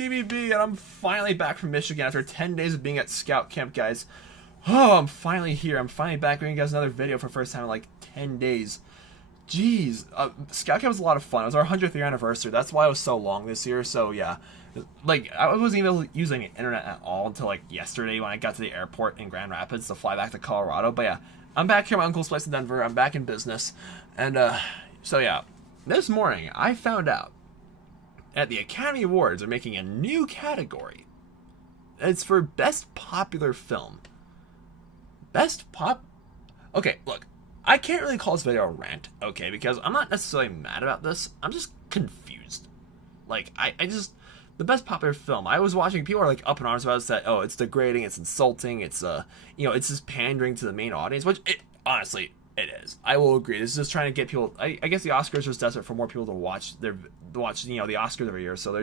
TVB, and I'm finally back from Michigan after 10 days of being at scout camp, guys. Oh, I'm finally here. I'm finally back bringing you guys another video for the first time in like 10 days. Jeez, scout camp was a lot of fun. It was our 100th year anniversary. That's why it was so long this year. So yeah, like I wasn't even using the internet at all until like yesterday when I got to the airport in Grand Rapids to fly back to Colorado. But yeah, I'm back here at my uncle's place in Denver. I'm back in business, and so yeah, this morning I found out at the Academy Awards are making a new category. It's for Best Popular Film. Best Pop... Okay, look. I can't really call this video a rant, okay, because I'm not necessarily mad about this. I'm just confused. Like, I just... The Best Popular Film. I was watching, people are like up in arms about it, that, oh, it's degrading, it's insulting, it's, you know, it's just pandering to the main audience, which, honestly, it is. I will agree. This is just trying to get people... I guess the Oscars are just desperate for more people to watch you know, the Oscars every year, so they're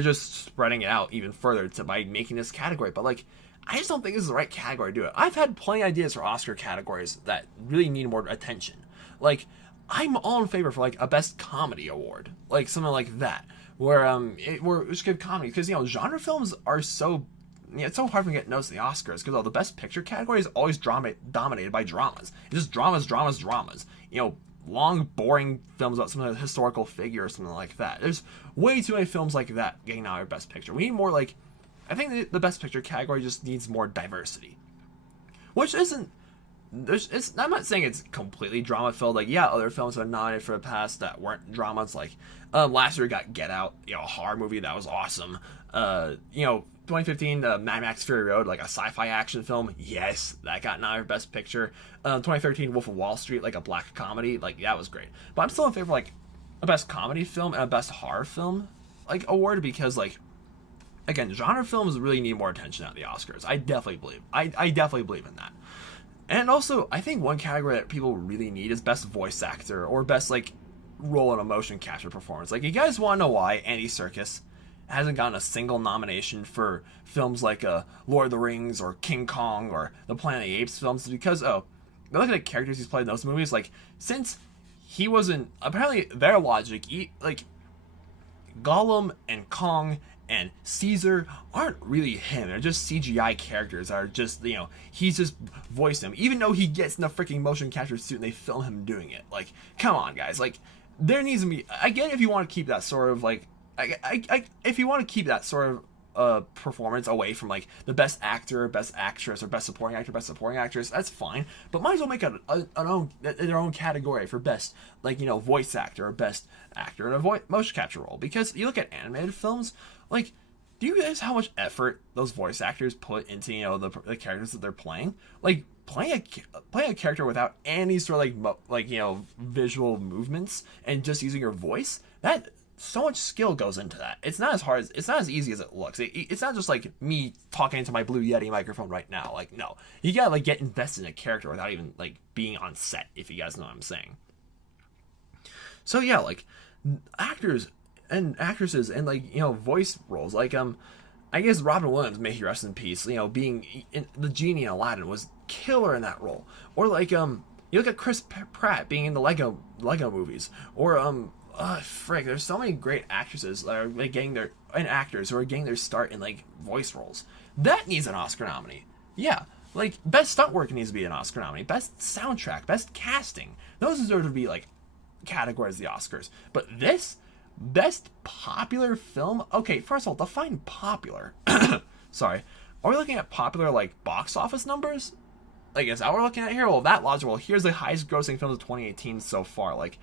just spreading it out even further by making this category. But like, I just don't think this is the right category to do it. I've had plenty of ideas for Oscar categories that really need more attention. Like, I'm all in favor for like a Best Comedy Award, like something like that, where we just give comedy, because you know genre films are so, yeah, it's so hard to get noticed in the Oscars because the Best Picture category is always dominated by dramas. It's just dramas. You know, long, boring films about some historical figure or something like that. There's way too many films like that getting out of Best Picture. We need more, like, I think the Best Picture category just needs more diversity. Which isn't, I'm not saying it's completely drama-filled. Like, yeah, other films have been nominated for the past that weren't dramas. Like, last year we got Get Out, you know, a horror movie that was awesome. You know, 2015, Mad Max Fury Road, like a sci-fi action film. Yes, that got nominated for Best Picture. 2013, Wolf of Wall Street, like a black comedy. Like, that was great. But I'm still in favor of, like, a Best Comedy Film and a Best Horror Film, like, award, because, like, again, genre films really need more attention at the Oscars. I definitely believe in that. And also, I think one category that people really need is Best Voice Actor or Best, like, Role in a Motion Capture Performance. Like, you guys want to know why Andy Serkis hasn't gotten a single nomination for films like Lord of the Rings or King Kong or the Planet of the Apes films? Because, look at the characters he's played in those movies. Like, since he wasn't, apparently their logic, like, Gollum and Kong and Caesar aren't really him. They're just CGI characters that are just, you know, he's just voiced them. Even though he gets in the freaking motion capture suit and they film him doing it. Like, come on, guys. Like, there needs to be, I get it if you want to keep that sort of, like, if you want to keep that sort of performance away from like the Best Actor, Best Actress, or Best Supporting Actor, Best Supporting Actress, that's fine. But might as well make their own category for Best, like, you know, Voice Actor or Best Actor in a motion capture role. Because you look at animated films, like, do you realize how much effort those voice actors put into, you know, the characters that they're playing? Like, playing a character without any sort of like you know, visual movements and just using your voice, that so much skill goes into that. It's not as easy as it looks. It's not just like me talking into my Blue Yeti microphone right now. Like, no, you gotta like get invested in a character without even like being on set, if you guys know what I'm saying. So yeah, like, actors and actresses and, like, you know, voice roles, like, I guess Robin Williams, may he rest in peace, you know, being the genie in Aladdin was killer in that role. Or like, you look at Chris Pratt being in the Lego movies, or there's so many great actresses that are like actors who are getting their start in like voice roles. That needs an Oscar nominee. Yeah, like, Best Stunt Work needs to be an Oscar nominee. Best Soundtrack, Best Casting. Those deserve to be like categories of the Oscars. But this Best Popular Film. Okay, first of all, define popular. Sorry, are we looking at popular like box office numbers? Like, is that what we're looking at here? Well, that logical. Here's the highest grossing films of 2018 so far. Like,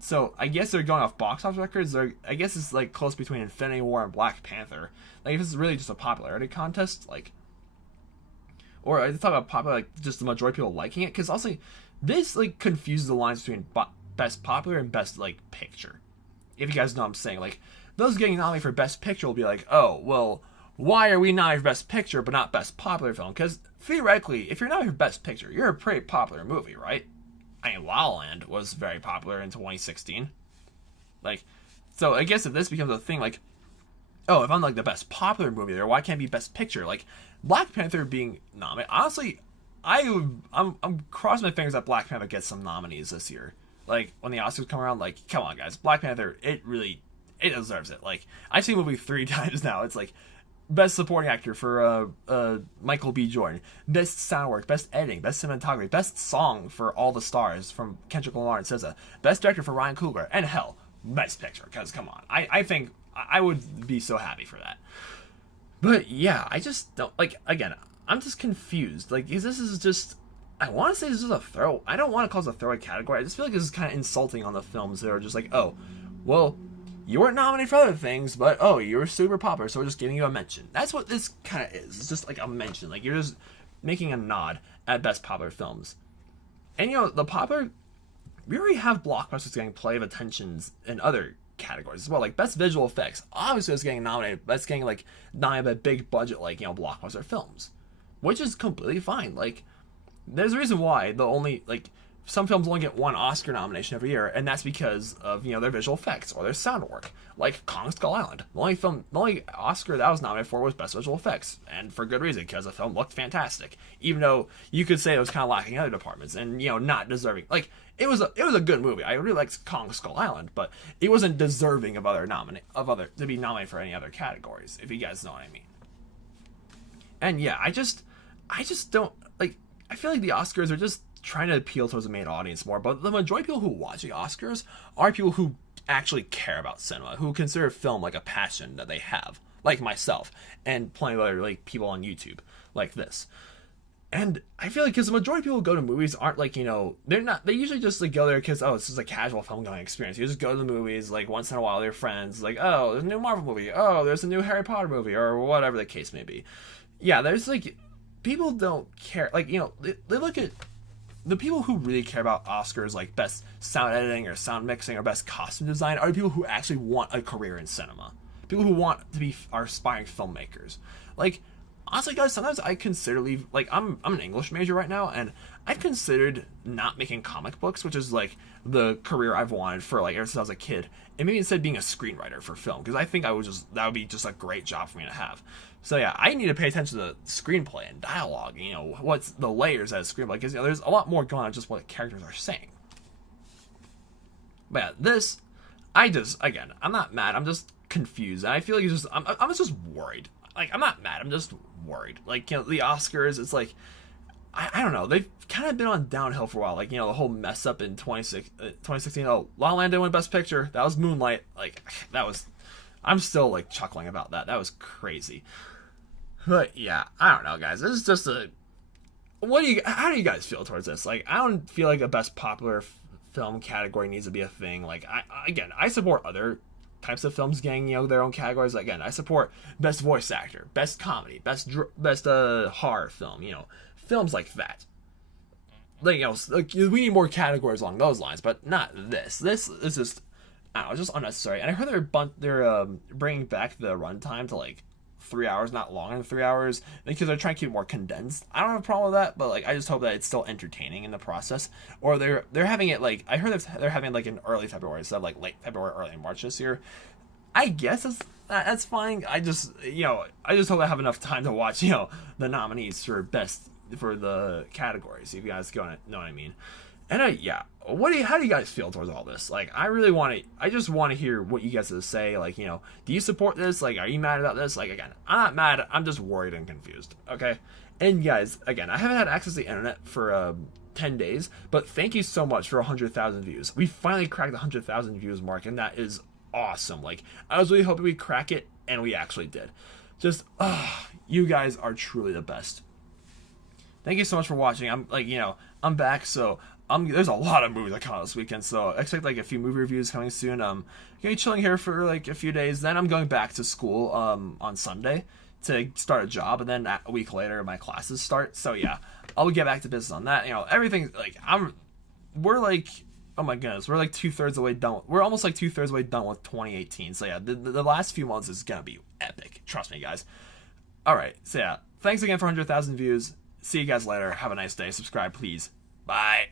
so I guess they're going off box office records. I guess it's like close between Infinity War and Black Panther. Like, if this is really just a popularity contest, like, or I talk about popular, like, just the majority of people liking it, because also this like confuses the lines between Best Popular and Best like Picture. If you guys know what I'm saying, like, those getting nominated for Best Picture will be like, oh, well, why are we nominated for Best Picture but not Best Popular Film? Because theoretically, if you're nominated for Best Picture, you're a pretty popular movie, right? I mean, La La Land was very popular in 2016. Like, so I guess if this becomes a thing, like, oh, if I'm like the Best Popular movie there, why can't it be Best Picture? Like, Black Panther being nominated, honestly, I'm crossing my fingers that Black Panther gets some nominees this year. Like, when the Oscars come around, like, come on, guys, Black Panther, it really, it deserves it. Like, I've seen the movie 3 times now. It's like best supporting actor for Michael B. Jordan, best sound work, best editing, best cinematography, best song for All the Stars from Kendrick Lamar and SZA, best director for Ryan Coogler, and hell, best picture. Because come on, I think I would be so happy for that. But yeah, I just don't like. Again, I'm just confused. Like, this is just. I want to say this is a throw. I don't want to call this a throwaway category. I just feel like this is kind of insulting on the films that are just like, oh, well, you weren't nominated for other things, but oh, you were super popular, so we're just giving you a mention. That's what this kind of is. It's just like a mention. Like, you're just making a nod at best popular films. And you know, the popular, we already have blockbusters getting plenty of attentions in other categories as well, like best visual effects. Obviously, it's getting nominated. That's getting like nominated by big budget, like, you know, blockbuster films, which is completely fine. Like, there's a reason why some films only get one Oscar nomination every year, and that's because of, you know, their visual effects or their sound work. Like Kong Skull Island, the only Oscar that was nominated for was best visual effects, and for good reason, because the film looked fantastic. Even though you could say it was kind of lacking in other departments, and, you know, not deserving. Like, it was a good movie. I really liked Kong Skull Island, but it wasn't deserving of to be nominated for any other categories, if you guys know what I mean. And yeah, I just don't like. I feel like the Oscars are just trying to appeal towards the main audience more, but the majority of people who watch the Oscars are people who actually care about cinema, who consider film like a passion that they have, like myself and plenty of other like people on YouTube like this. And I feel like because the majority of people who go to movies aren't like, you know, they usually just like go there because, oh, this is a casual film going experience. You just go to the movies like once in a while with your friends, like, oh, there's a new Marvel movie, oh, there's a new Harry Potter movie, or whatever the case may be. Yeah, there's like, people don't care, like, you know, they look at the people who really care about Oscars, like best sound editing or sound mixing or best costume design, are the people who actually want a career in cinema. People who want to be aspiring filmmakers. Like, honestly, guys, sometimes I consider I'm an English major right now, and I've considered not making comic books, which is like the career I've wanted for like ever since I was a kid, and maybe instead being a that for film, because I think that would be just a great job for me to have. So yeah, I need to pay attention to screenplay and dialogue, you know, what's the layers as a screenplay, because, you know, there's a lot more going on than just what the characters are saying. But yeah, I'm not mad, I'm just confused, and I feel like I'm just worried. Like, I'm not mad, I'm just worried. Like, you know, the Oscars, it's like, I don't know, they've kind of been on downhill for a while. Like, you know, the whole mess up in 2016, oh, La La Land didn't win Best Picture, that was Moonlight, like, I'm still, like, chuckling about that. That was crazy. But, yeah, I don't know, guys. This is just how do you guys feel towards this? Like, I don't feel like a best popular film category needs to be a thing. Like, I support other types of films getting, you know, their own categories. Again, I support best voice actor, best comedy, best horror film, you know, films like that. Like, you know, like, we need more categories along those lines, but not this. This is just, I don't know, just unnecessary. And I heard they're bringing back the runtime to like 3 hours, not longer than 3 hours, because they're trying to keep it more condensed. I don't have a problem with that, but like, I just hope that it's still entertaining in the process. Or they're having it like, I heard they're having it like in early February instead of like late February, early March this year. I guess that's fine. I just hope I have enough time to watch, you know, the nominees for the categories, if you guys know what I mean. And yeah, how do you guys feel towards all this? Like, I just want to hear what you guys have to say. Like, you know, do you support this? Like, are you mad about this? Like, again, I'm not mad, I'm just worried and confused, okay? And guys, again, I haven't had access to the internet for 10 days, but thank you so much for 100,000 views. We finally cracked the 100,000 views mark, and that is awesome. Like, I was really hoping we'd crack it, and we actually did. Just, you guys are truly the best. Thank you so much for watching. I'm back, so there's a lot of movies that come out this weekend, so I expect like a few movie reviews coming soon. I'm gonna be chilling here for like a few days, then I'm going back to school on Sunday to start a job, and then a week later my classes start. So yeah, I'll get back to business on that. You know, everything, like, we're like, oh my goodness, we're like 2/3 of the way done. We're almost like 2/3 of the way done with 2018. So yeah, the last few months is gonna be epic. Trust me, guys. All right, so yeah, thanks again for 100,000 views. See you guys later. Have a nice day. Subscribe, please. Bye.